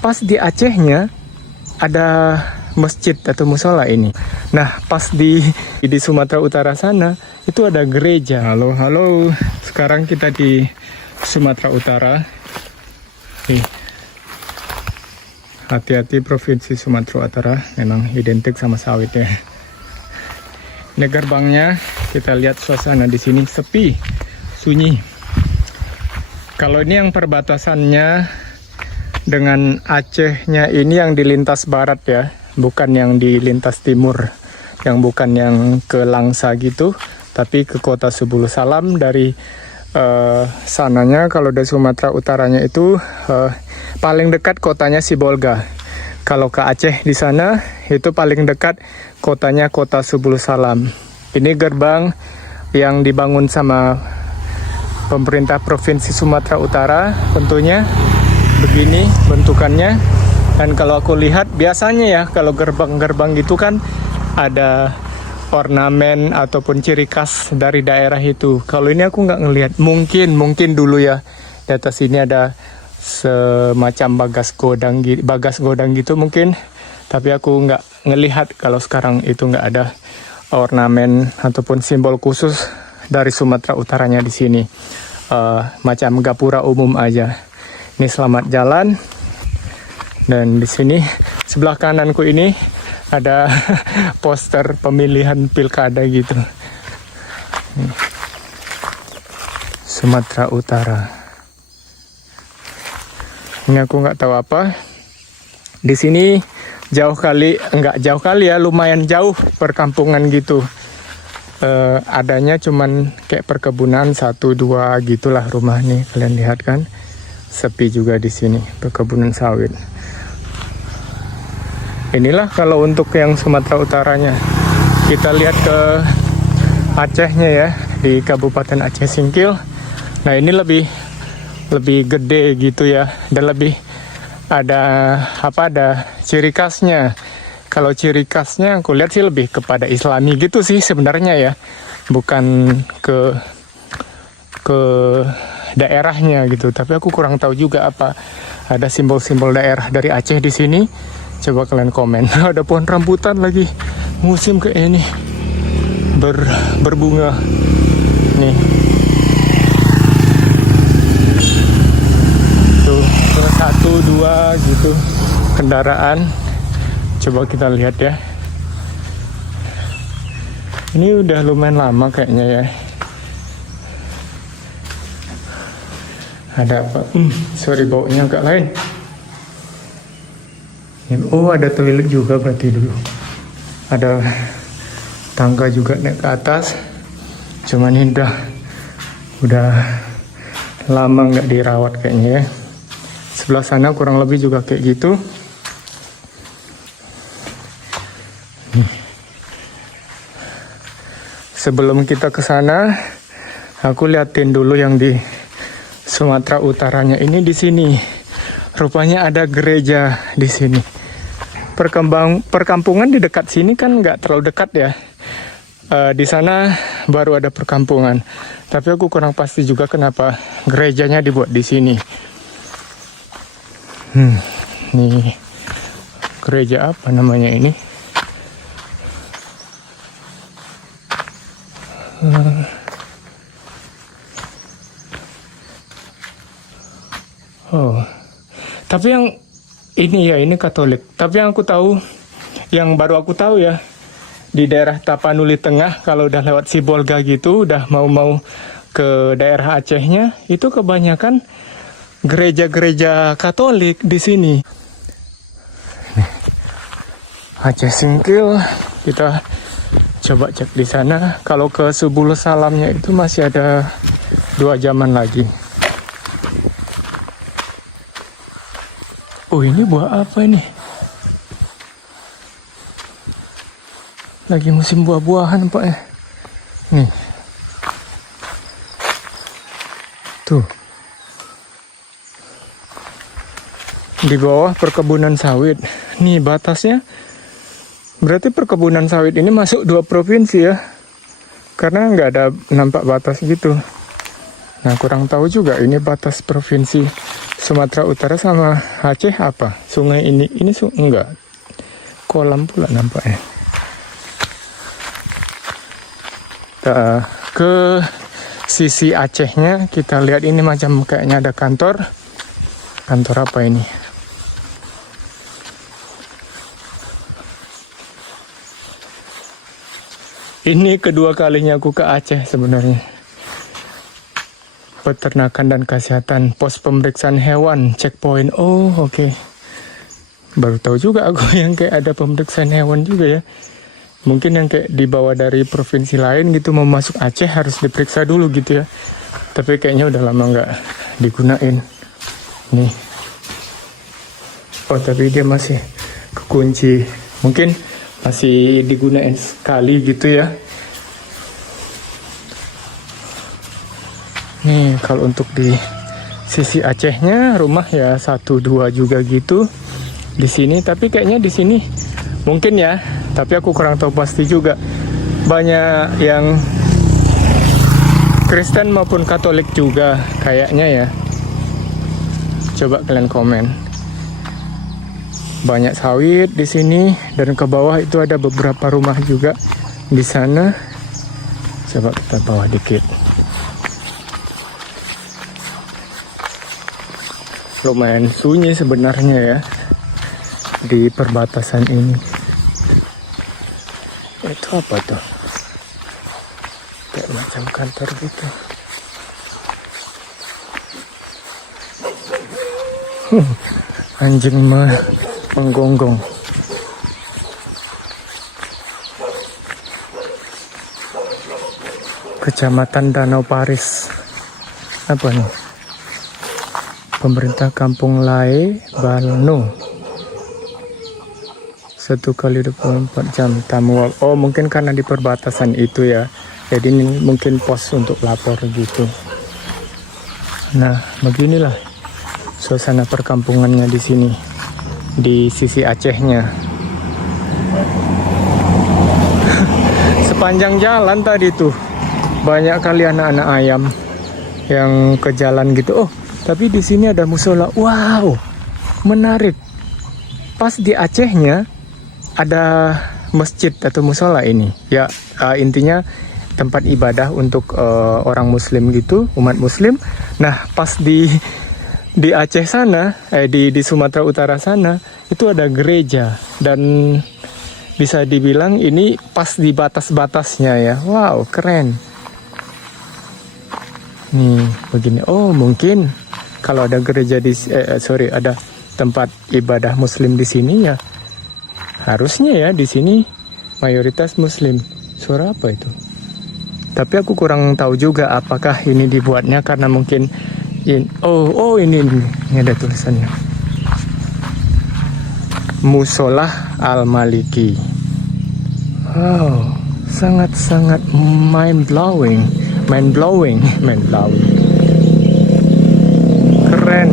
pas di Acehnya ada masjid atau musola ini. Nah, pas di Sumatera Utara sana itu ada gereja. Halo, halo. Sekarang kita di Sumatera Utara. Nih. Hati-hati, provinsi Sumatera Utara memang identik sama sawit ya. Ini gerbangnya, kita lihat suasana di sini sepi, sunyi. Kalau ini yang perbatasannya dengan Acehnya ini yang di lintas barat ya, bukan yang di lintas timur, yang bukan yang ke Langsa gitu, tapi ke kota Sebulu Salam. Dari sananya kalau dari Sumatera Utaranya itu paling dekat kotanya Sibolga. Kalau ke Aceh di sana itu paling dekat kotanya kota Sebulu Salam. Ini gerbang yang dibangun sama pemerintah Provinsi Sumatera Utara, tentunya begini bentukannya. Dan kalau aku lihat biasanya ya kalau gerbang-gerbang gitu kan ada ornamen ataupun ciri khas dari daerah itu. Kalau ini aku nggak ngelihat. Mungkin dulu ya di atas ini ada semacam bagas godang gitu mungkin. Tapi aku nggak ngelihat kalau sekarang itu nggak ada ornamen ataupun simbol khusus dari Sumatera Utaranya di sini. Macam gapura umum aja. Ini selamat jalan. Dan di sini sebelah kananku ini ada poster pemilihan pilkada gitu. Sumatera Utara. Ini aku nggak tahu apa. Di sini nggak jauh kali ya, lumayan jauh perkampungan gitu. Adanya cuman kayak perkebunan 1-2 gitulah rumah nih, kalian lihat kan. Sepi juga di sini, perkebunan sawit. Inilah kalau untuk yang Sumatera Utaranya. Kita lihat ke Acehnya ya, di Kabupaten Aceh Singkil. Nah, ini lebih gede gitu ya, dan lebih ada ciri khasnya. Kalau ciri khasnya aku lihat sih lebih kepada Islami gitu sih sebenarnya ya, bukan ke daerahnya gitu. Tapi aku kurang tahu juga apa ada simbol-simbol daerah dari Aceh di sini. Coba kalian komen. Ada pohon rambutan lagi, musim kayak ini berbunga nih. Tuh 1-2 gitu kendaraan. Coba kita lihat ya. Ini udah lumayan lama kayaknya ya. Ada apa? Sorry, baunya agak lain. Oh, ada toilet juga berarti dulu. Ada tangga juga naik ke atas. Cuman ini udah lama nggak dirawat kayaknya ya. Sebelah sana kurang lebih juga kayak gitu. Sebelum kita ke sana, aku liatin dulu yang di Sumatera Utaranya ini di sini. Rupanya ada gereja di sini. Perkampungan di dekat sini kan nggak terlalu dekat ya. Di sana baru ada perkampungan. Tapi aku kurang pasti juga kenapa gerejanya dibuat di sini. Nih gereja apa namanya ini? Tapi yang ini ya, ini Katolik. Tapi yang aku tahu, yang baru aku tahu ya, di daerah Tapanuli Tengah, kalau udah lewat Sibolga gitu, udah mau ke daerah Acehnya, itu kebanyakan gereja-gereja Katolik di sini. Aceh Singkil, kita coba cek di sana. Kalau ke Sebulu Salamnya itu masih ada 2 jaman lagi. Oh, ini buah apa ini? Lagi musim buah-buahan Pak ya. Nih. Tuh. Di bawah perkebunan sawit. Nih batasnya. Berarti perkebunan sawit ini masuk 2 provinsi ya. Karena nggak ada nampak batas gitu. Nah, kurang tahu juga ini batas provinsi Sumatera Utara sama Aceh apa? Sungai ini enggak. Kolam pula nampaknya. Ke sisi Acehnya kita lihat ini macam kayaknya ada kantor. Kantor apa ini? Ini kedua kalinya aku ke Aceh sebenarnya. Peternakan dan kesehatan, pos pemeriksaan hewan, checkpoint. Oh, oke. Baru tahu juga aku yang kayak ada pemeriksaan hewan juga ya. Mungkin yang kayak dibawa dari provinsi lain gitu mau masuk Aceh harus diperiksa dulu gitu ya. Tapi kayaknya udah lama nggak digunain. Nih. Oh, tapi dia masih kekunci. Mungkin masih digunain sekali gitu ya. Nih kalau untuk di sisi Acehnya rumah ya 1-2 juga gitu di sini. Tapi kayaknya di sini mungkin ya, tapi aku kurang tahu pasti juga. Banyak yang Kristen maupun Katolik juga kayaknya ya. Coba kalian komen. Banyak sawit di sini dan ke bawah itu ada beberapa rumah juga di sana. Coba kita bawah dikit. Lumayan sunyi sebenarnya ya di perbatasan ini. Itu apa tuh? Kayak macam kantor gitu. Anjing menggonggong. Kecamatan Danau Paris. Apa nih? Pemerintah Kampung Lae Balno. 1 kali 24 jam tamu. Oh, mungkin karena di perbatasan itu ya. Jadi ini mungkin pos untuk lapor gitu. Nah, beginilah suasana perkampungannya di sini. Di sisi Acehnya. Sepanjang jalan tadi tuh banyak kali anak-anak ayam yang ke jalan gitu. Oh, tapi di sini ada musola. Wow, menarik. Pas di Acehnya ada masjid atau musola ini. Ya, intinya tempat ibadah untuk orang Muslim gitu, umat Muslim. Nah, pas di Aceh sana, di Sumatera Utara sana, itu ada gereja dan bisa dibilang ini pas di batas-batasnya ya. Wow, keren. Nih, begini. Oh, mungkin kalau ada gereja ada tempat ibadah Muslim di sini ya, harusnya ya di sini mayoritas Muslim. Suara apa itu? Tapi aku kurang tahu juga apakah ini dibuatnya karena mungkin ini ada tulisannya. Musolah Al-Maliki. Wow, sangat-sangat mind blowing. Keren.